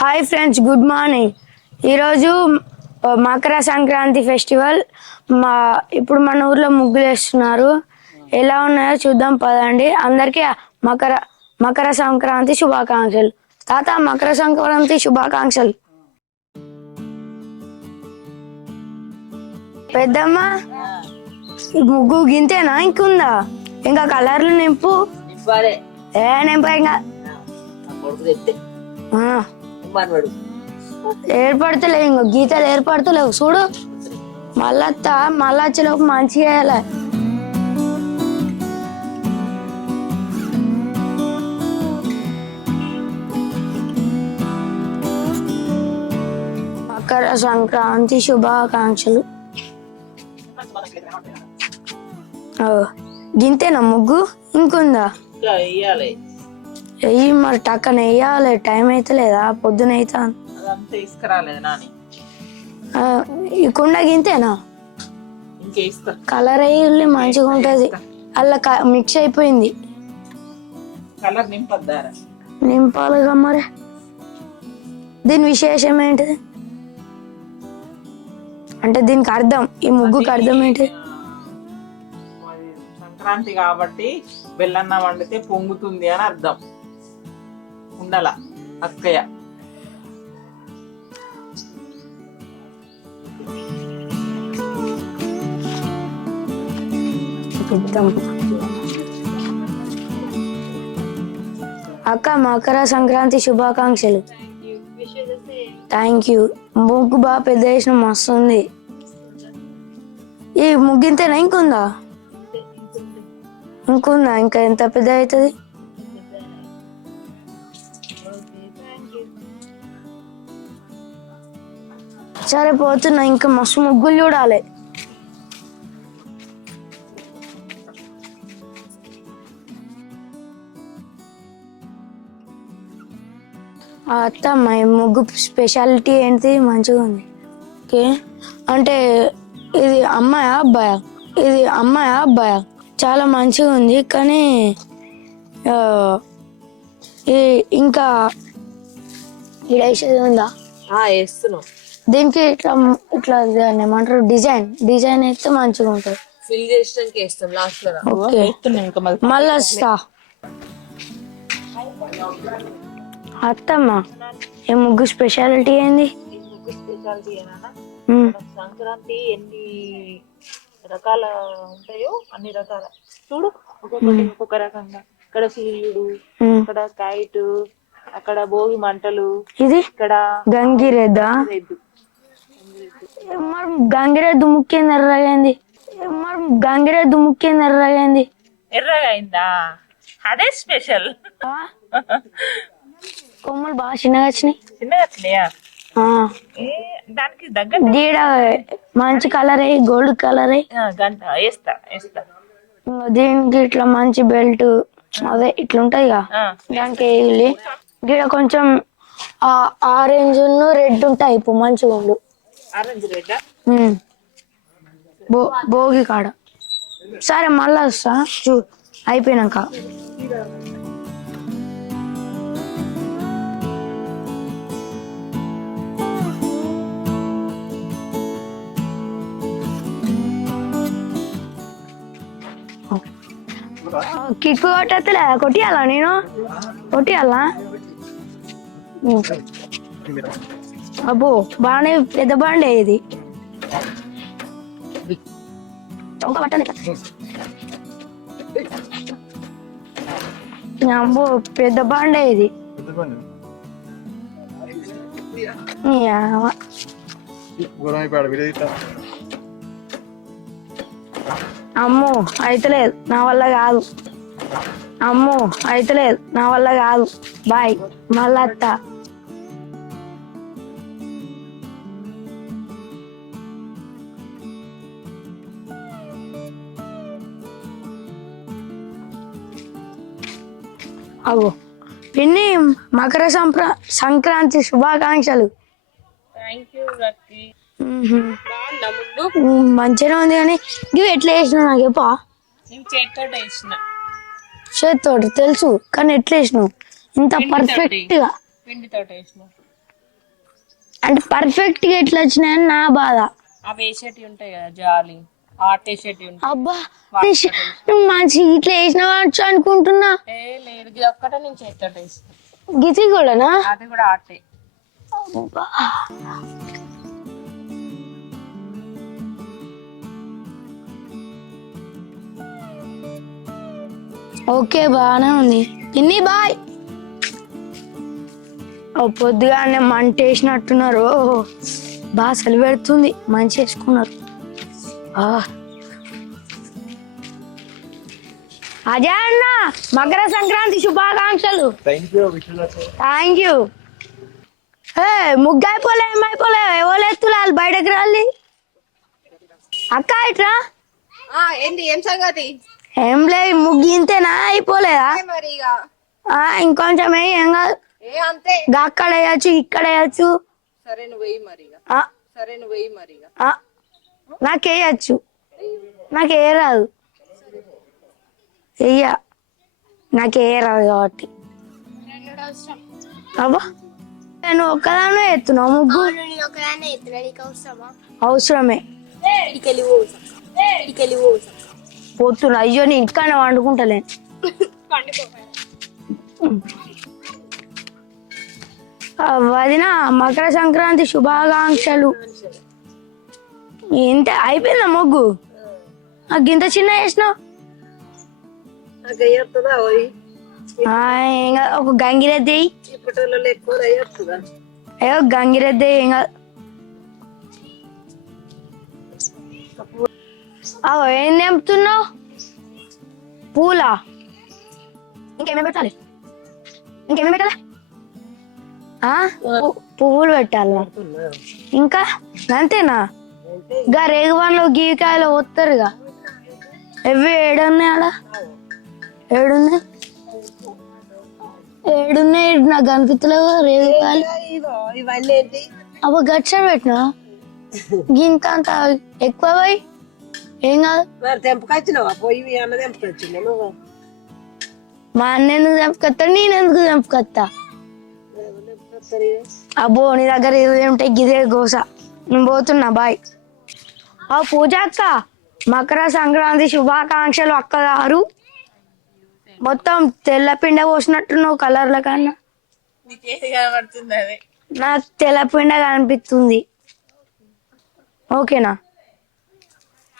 Hi friends, good morning. ఈరోజు Makar Sankranti festival. ఇప్పుడు మన ఊర్లో ముగ్గులు వేస్తున్నారు. ఎలా ఉన్నాయో చూద్దాం పదండి. అందరికీ మకర మకర సంక్రాంతి శుభాకాంక్షలు. తాత, మకర సంక్రాంతి శుభాకాంక్షలు. పెద్దమ్మ, ఈ ముగ్గు గింతేనా ఇంకుందా? ఇంకా కలర్లు నింపు. నింపా ఇంకా ఏర్పడతలేవు, ఇంకో గీతలు ఏర్పడతలేవు. చూడు, మళ్ళా వచ్చేలోపు మంచిగా వేయాలి. మకర సంక్రాంతి శుభాకాంక్షలు. గింతేనా ముగ్గు ఇంకుందా? వెయ్యి మరి టక్కన వేయాలి. టైం అయితే లేదా? పొద్దున అయితే ఈ కుండ గింతేనా? కలర్ అయ్యి మంచిగా ఉంటది. అలా మిక్స్ అయిపోయింది. నింపాలిగా మరి. దీని విశేషం ఏంటిది? అంటే దీనికి అర్థం, ఈ ముగ్గుకి అర్థం ఏంటి? సంక్రాంతి కాబట్టి బెల్లన్న వండితే పొంగుతుంది అని అర్థం. ఉండల అక్కయ్య అక్క, మకర సంక్రాంతి శుభాకాంక్షలు. Thank you. ముగ్గు బాగా పెద్ద వేసిన, మస్తు ఉంది. ఈ ముగ్గింతేనా ఇంకుందా? ఇంకుందా? ఇంకా ఎంత పెద్ద అవుతుంది? సరే పోతున్నా, ఇంకా మస్తు ముగ్గులు చూడాలి. అత్తమ్మ, ముగ్గు స్పెషాలిటీ ఏంటి? మంచిగా ఉంది. ఓకే, అంటే ఇది అమ్మాయా అబ్బాయా? ఇది అమ్మాయా అబ్బాయా? చాలా మంచిగా ఉంది. కానీ ఇంకా వేసేది ఉందా? వేస్తున్నాం. దీనికి ఇట్లా ఇట్లా ఏమంటారు, డిజైన్ అయితే మంచిగా ఉంటుంది. ఫిల్ చేసినాక వేస్తాం లాస్ట్ లో. మళ్ళీ వస్తా. అత్తమ్మ, ఈ ముగ్గు స్పెషాలిటీ ఏంది? సంక్రాంతి ఎన్ని రకాల ఉంటాయో అన్ని రకాల. చూడు, ఒక్కొక్క రకంగా. ఇక్కడ సూర్యుడు, ఇక్కడ కైట్, అక్కడ భోగి మంటలు, ఇది ఇక్కడ గంగిరెద్దా? గంగిరెద్దు ముఖ్యంగా ఎర్రగైంది. గంగిరెద్దు ముఖ్యంగా ఎర్రగైంది. ఎర్రగా అయిందా? అదే స్పెషల్. కొమ్మలు బాగా చిన్నగా వచ్చినాయి. చిన్నగా వచ్చినాయా? దానికి దగ్గర గీడ మంచి కలర్ అయ్యి, గోల్డ్ కలర్ అయ్యి గంట వేస్తా. దీనికి ఇట్లా మంచి బెల్ట్, అదే ఇట్లా ఉంటాయి కదా, దానికి వేయాలి. గీడ కొంచెం ఆరెంజ్ రెడ్ ఉంటాయి. ఇప్పుడు మంచిగా ఉండు. ఆరెంజ్ రెడ్ భోగి కాడ. సరే మళ్ళా వస్తా అయిపోయినాక. కిక్కు కొట్టలే, కొట్టియాలా? నేను కొట్టియాలా? అబ్బో, బాగానే పెద్ద బాండే ఇది. అబ్బో, పెద్ద బాండే ఇది. అమ్మో, అయితలేదు, నా వల్ల కాదు. అమ్మో, అయితలేదు, నా వల్ల కాదు. బాయ్, మళ్ళా అత్తా. అగో పిన్ని, మకర సంక్రాంతి శుభాకాంక్షలు. మంచిగా ఉంది. కానీ ఇవి ఎట్లా వేసినావు నాకు చెప్పా? చేతితోటి తెలుసు, కానీ ఎట్లా వేసినావు ఇంత పర్ఫెక్ట్ గా? పిండితో వేసినావు. అంటే పర్ఫెక్ట్ గా ఎట్లా వచ్చినాయని నా బాధ. అవి వేసేటివి ఉంటాయి కదా జాలి ఆర్ట్ వేసేటివి ఉంటాయి. అబ్బా నువ్వు మంచి ఇట్లా వేసినవచ్చు అనుకుంటున్నా. ఏ లేదు ఇది ఒక్కటే నేను చేస్తాడు వేస్తాను. గిది కూడానా? అది కూడా ఆర్టే. అబ్బా. ఓకే బాగానే ఉంది. ఇన్ని బాయ్. పొద్దుగానే మంట వేసినట్టున్నారు. బాగా చలి పెడుతుంది. మంచి వేసుకున్నారు. అజయ్ అన్న మకర సంక్రాంతి శుభాకాంక్షలు. Thank you. ముగ్గు అయిపోలే ఏమైపోలే ఎవరు ఎత్తులాలి బయటకు రాలి. అక్క ఇట్రా. ఏంటి ఏం సంగతి? ఏం లేదు ముగ్గు ఇంతేనా అయిపోలేదా? మరి ఇంకొంచెం ఏం కాదు. అంతే అక్కడ వేయచ్చు ఇక్కడ వేయచ్చు. సరే నువ్వు వెయ్యి మరిగా. సరే నువ్వు వెయ్యి మరిగా. నాకేయచ్చు. నాకు ఏ రాదు. వెయ్య నాకే రాదు కాబట్టి. అబ్బా నేను ఒక్కదానే ఎత్తున్నావు ముగ్గు. అవసరమే పోతున్నా. అయ్యో నేను ఇంటికానే వండుకుంటలేను. వదిన మకర సంక్రాంతి శుభాకాంక్షలు. ఎంత అయిపోయిందా ముగ్గు? గింత చిన్న వేసినావు. ఒక గంగిరెద్ది అయ్యో గంగిరెద్ది ఏం కాదు. ఏం తెంపుతున్నావు? పూలా? ఇంకేమేమి పెట్టాలి? ఇంకేమేమి పెట్టాలి? పువ్వులు పెట్టాలా? ఇంకా అంతేనా? గా రేగువాన్లో గీకాయలు వస్తారుగా. ఎవి ఏడున్నాయి ఆడ? ఏడున్నాయి ఏడున్నాయి నాకు కనిపించలేవు రేగుకాయలు. అబ్బా గచ్చ పెట్టినా గింత అంత ఎక్కువ పోయి ఏం కాదు. మా అన్న ఎందుకు తెంపుకొస్తా? నేను ఎందుకు తెంపుకొస్తా? అబ్బో నీ దగ్గర ఏమిటా గిదే గోస. నేను పోతున్నా బాయ్. పూజ అక్క మకర సంక్రాంతి శుభాకాంక్షలు అక్క గారు. మొత్తం తెల్ల పిండ పోసినట్టున్నావు కలర్ల కన్నా. నాకు తెల్ల పిండ కనిపిస్తుంది. ఓకేనా?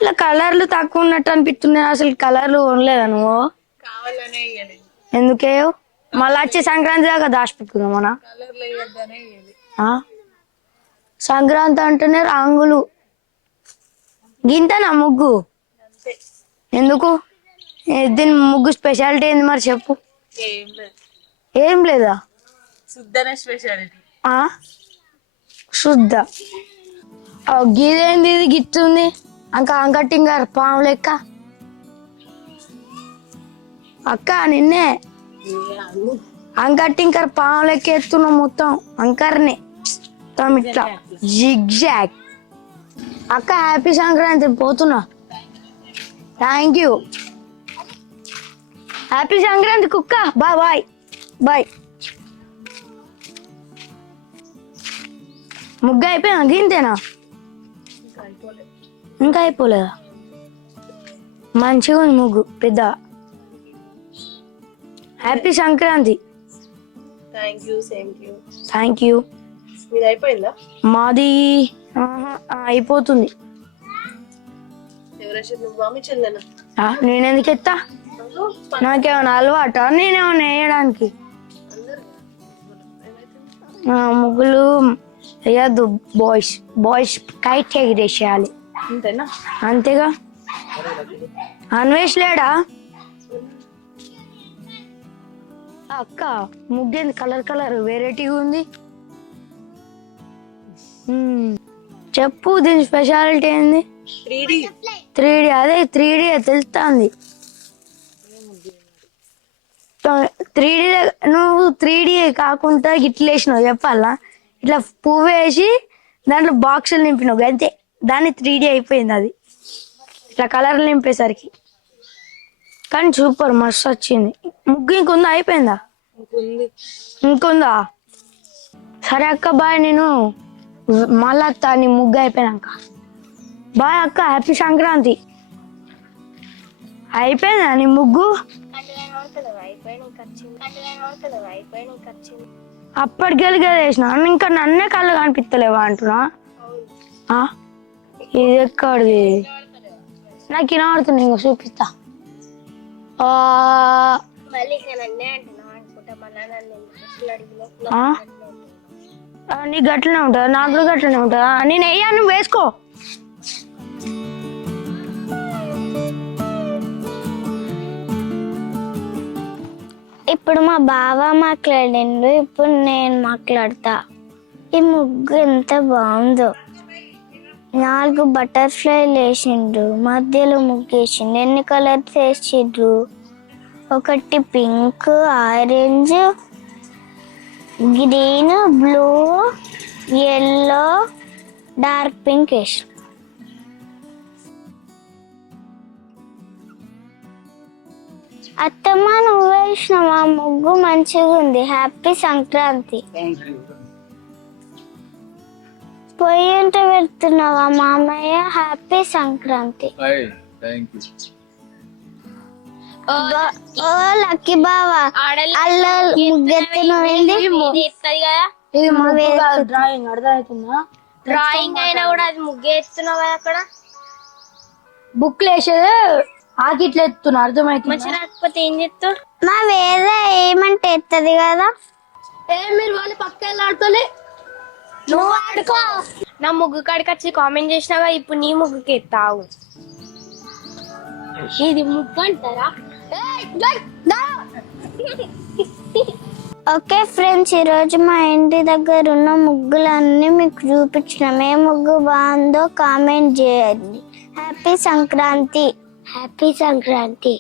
ఇలా కలర్లు తక్కువ ఉన్నట్టు అనిపిస్తున్నాయి. అసలు కలర్లు కొనలేదా నువ్వు? ఎందుకే మళ్ళీ వచ్చే సంక్రాంతి దాకా దాచిపెట్టుకుందాం మన. సంక్రాంతి అంటేనే రంగులు. గింతనా ముగ్గు? ఎందుకు? దీని ముగ్గు స్పెషాలిటీ ఏంది మరి చెప్పు. ఏం లేదా? శుద్ధ గిదేంది ఇది గిట్టుంది అంకటింగారు పాము లెక్క. అక్క నిన్నే అంకటింకర్ పాము లెక్క ఎత్తున్నావు మొత్తం అంకర్ని ఇట్లా జిగ్జాగ్. అక్క హ్యాపీ సంక్రాంతి. పోతున్నా. Thank you. హ్యాపీ సంక్రాంతి కుక్క. Bye bye bye. ముగ్గు అయిపోయినా గింతేనా? ఇంకా అయిపోలేదా? మంచిగా ఉంది ముగ్గు పెద్ద. హ్యాపీ సంక్రాంతి. Thank you. మాది అయిపోతుంది. నేనెందుకు ఎత్తా? నాకేమైనా అలవాట? నేనేమన్నా వేయడానికి? ముగ్గులు వేయద్దు. బాయ్స్ బాయ్స్ కైట్ ఎగిరేసేయాలి అంతేగా. అన్వేష్ లేడా? అక్క ముగ్గేంది కలర్ కలర్ వెరైటీగా ఉంది. చెప్పు దీని స్పెషాలిటీ ఏంది? 3D. అదే 3D తెలుస్తుంది. 3D నువ్వు 3D కాకుండా ఇట్లా వేసినావు చెప్పాలా? ఇట్లా పువ్వు వేసి దాంట్లో బాక్సులు నింపినావు అంతే. దాన్ని 3D అయిపోయింది అది ఇట్లా కలర్లు నింపేసరికి. కానీ సూపర్ మస్తు వచ్చింది ముగ్గు. ఇంకొందా? అయిపోయిందా? ఇంకొందా? సరే అక్క బాయ్. నేను మళ్ళా నీ ముగ్గు అయిపోయినాక. బాయ్ అక్క, హ్యాపీ సంక్రాంతి. అయిపోయిందా నీ ముగ్గు? అప్పటికెళ్ళి కదా వేసిన, ఇంకా నన్నే కళ్ళు కనిపిస్తలేవా అంటున్నా. ఇది ఎక్కడిది? నాకు వినబడుతుంది, ఇంకా చూపిస్తా. నీ గట్లనే ఉంటుందా? నాకు కూడా గట్లనే ఉంటుందా? నేను వెయ్యా, నువ్వు వేసుకో. ఇప్పుడు మా బావ మాట్లాడిండు, ఇప్పుడు నేను మాట్లాడతా. ఈ ముగ్గు ఎంత బాగుందో. 4 బటర్ఫ్లైలు వేసిండ్రు, మధ్యలో ముగ్గు వేసిండు. ఎన్ని కలర్స్ వేసిండ్రు? ఒకటి pink, orange, green, blue, yellow, dark pink వేసి. అత్తమ్మ నువ్వు వేసినావా? ముగ్గు మంచిగా ఉంది. హ్యాపీ సంక్రాంతి. పొయ్యి ఉంటే పెడుతున్నావా మామయ్య? హ్యాపీ సంక్రాంతి. ఓ లక్కీ బావా, అల్ల ముగ్గెత్తునవేంది? డ్రాయింగ్ అర్థమవుతుందా? డ్రాయింగ్ అయినా కూడా అది ముగ్గెత్తున్నావా? అక్కడ బుక్లు వేసేది ఆకిట్లు ఎత్తున్నా, అర్థమవుతుంది. రాకపోతే ఏం చెప్తావు? మా వేరే ఏమంటే ఎత్తది కదా. మీరు వాళ్ళు పక్క వెళ్ళి ఆడుకోలే, నువ్వు ఆడుకో. నా ముగ్గు కాడికి వచ్చి కామెంట్ చేసినావా? ఇప్పుడు నీ ముగ్గుకి ఎత్తావు. ఇది ముగ్గు అంటారా? ఓకే ఫ్రెండ్స్, ఈరోజు మా ఇంటి దగ్గర ఉన్న ముగ్గులన్నీ మీకు చూపించినాం. ఏ ముగ్గు బాగుందో కామెంట్ చేయండి. హ్యాపీ సంక్రాంతి. హ్యాపీ సంక్రాంతి.